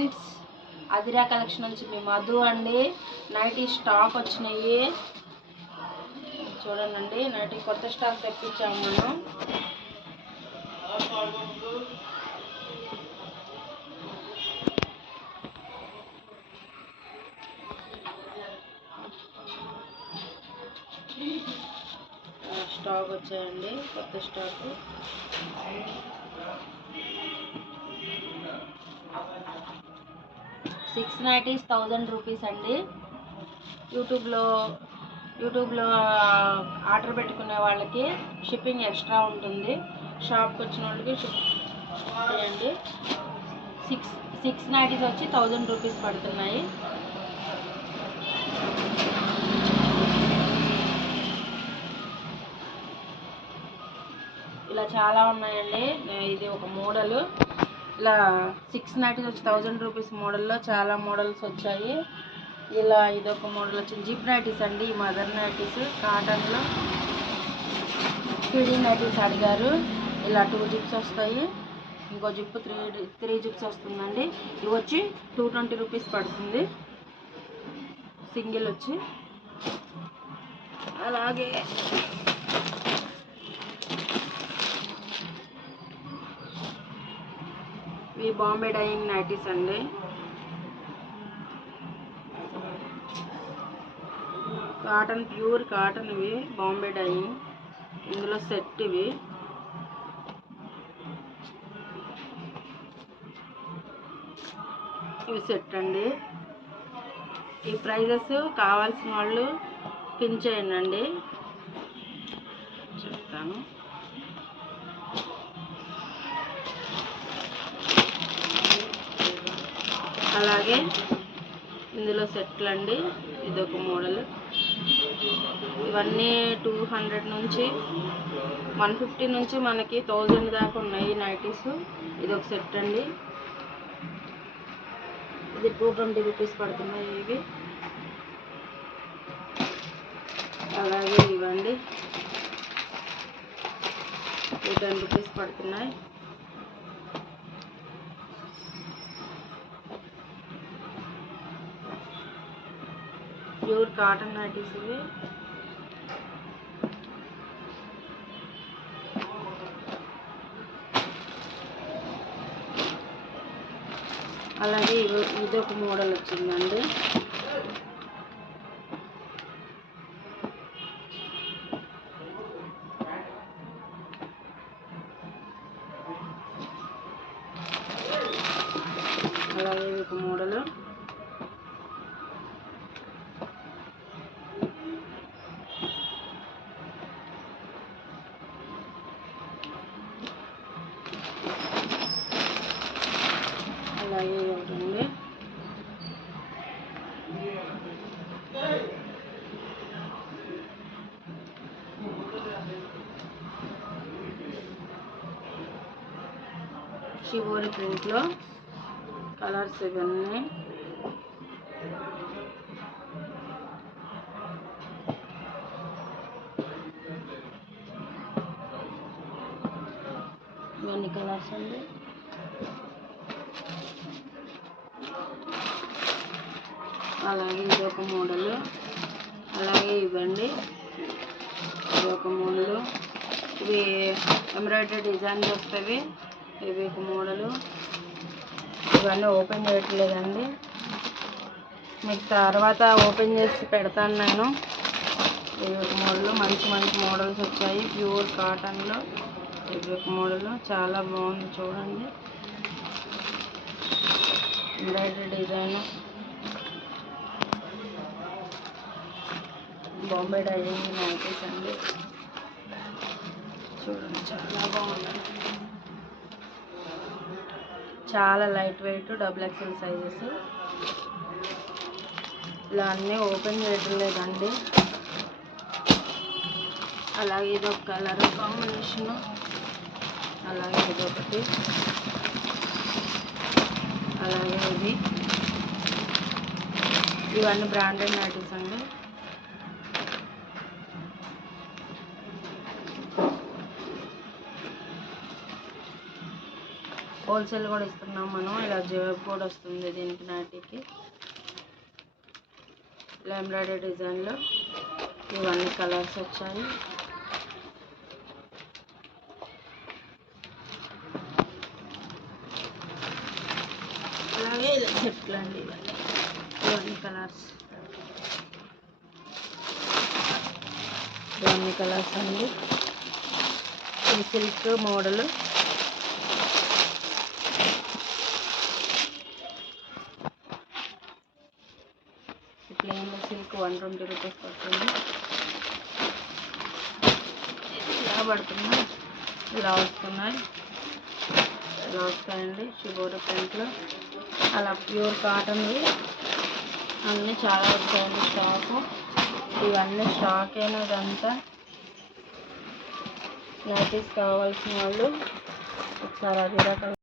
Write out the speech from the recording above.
Friends, అదిరా collection నుంచి మీ మధు అండి. నైటీ స్టాక్ వచ్చినాయి చూడండి. నైటీ కొత్త స్టాక్ తెప్పించాము మనం. స్టాక్ వచ్చాయండి, కొత్త స్టాక్. సిక్స్ నైటీస్ 1000 రూపీస్ అండి. యూట్యూబ్లో ఆర్డర్ పెట్టుకునే వాళ్ళకి షిప్పింగ్ ఎక్స్ట్రా ఉంటుంది. షాప్కి వచ్చిన వాళ్ళకి చేయండి. సిక్స్ నైటీస్ వచ్చి 1000 రూపీస్ పడుతున్నాయి. ఇలా చాలా ఉన్నాయండి. ఇది ఒక మోడల్. ఇలా 6 నైటీస్ వచ్చి 1000 రూపీస్ మోడల్లో చాలా మోడల్స్ వచ్చాయి. ఇలా ఇదొక మోడల్ వచ్చింది. జిప్ నైటీస్ అండి. ఈ మదర్ నైటీస్ కాటన్లో. ఫిడింగ్ నైటీస్ అడిగారు. ఇలా 2 జిప్స్ వస్తాయి. ఇంకో జిప్ 3 జిప్స్ వస్తుందండి. ఇవి వచ్చి 220 రూపీస్ పడుతుంది సింగిల్ వచ్చి. అలాగే ఇవి బాంబే డైయింగ్ నైటీస్ అండి. Cotton, pure cotton. ఇవి బాంబే డైయింగ్. ఇందులో సెట్ ఇవి. సెట్ అండి. ఈ ప్రైజెస్ కావాల్సిన వాళ్ళు పిన్ చేయండి, చెప్తాను. అలాగే ఇందులో సెట్లు అండి. ఇదొక మోడల్. ఇవన్నీ 200 నుంచి 150 నుంచి మనకి 1000 దాకా ఉన్నాయి నైటీస్. ఇదొక సెట్ అండి. ఇది 220 రూపీస్ పడుతున్నాయి ఇవి. అలాగే ఇవ్వండి 210 రూపీస్ పడుతున్నాయి. ప్యూర్ కాటన్ నైటీస్ ఇవి. అలాగే ఇదొక మోడల్ వచ్చిందండి. అలాగే ఒక మోడల్. అలాగే ఉంటుంది. షిబోరి ప్రింట్లో కలర్స్ ఇవన్నీ. ఇవన్నీ కలర్స్ అండి. అలాగే ఇదొక మోడల్. అలాగే ఇవ్వండి ఇదొక మోడల్. ఇవి ఎంబ్రాయిడరీ డిజైన్స్ వస్తాయి. ఇవి ఒక మోడలు. ఇవన్నీ ఓపెన్ చేయట్లేదండి, మీకు తర్వాత ఓపెన్ చేసి పెడతాను నేను. ఇవి ఒక మోడల్. మంచి మోడల్స్ వచ్చాయి ప్యూర్ కాటన్లో. ఇవి ఒక మోడల్. చాలా బాగుంది చూడండి. Embroidery design, Bombay dyeing nighties అండి. చూడండి చాలా బాగున్నాయి. చాలా లైట్ వెయిట్, XXL సైజెస్. ఇలా అన్నీ ఓపెన్ చేయడం లేదండి. అలాగే ఇదొక కలర్ కాంబినేషన్. అలాగే ఇదొకటి. అలాగే ఇవన్నీ బ్రాండెడ్ నైటీస్ అండి. హోల్సేల్ కూడా ఇస్తున్నాం మనం. ఇలా జేబ్ కూడా వస్తుంది దీనికి నైటీకి. ఇలా ఎంబ్రాయిడరీ డిజైన్లో ఇవన్నీ కలర్స్ వచ్చాయి. అలాగే ఇలా సెట్లు అండి, ఇవన్నీ కలర్స్, ఇవన్నీ కలర్స్ అండి. ఇది silk model. Plain silk 120 rupees పడుతుంది. ఇలా పడుతున్నాయి, ఇలా వస్తున్నాయి, ఇలా వస్తాయండి షిబోరి ప్రింట్లో. అలా ప్యూర్ కాటన్వి అన్నీ చాలా వచ్చాయండి స్టాకు. ఇవన్నీ స్టాక్ అయినదంతా. నైటీస్ కావాల్సిన వాళ్ళు ఒకసారి అది రకాల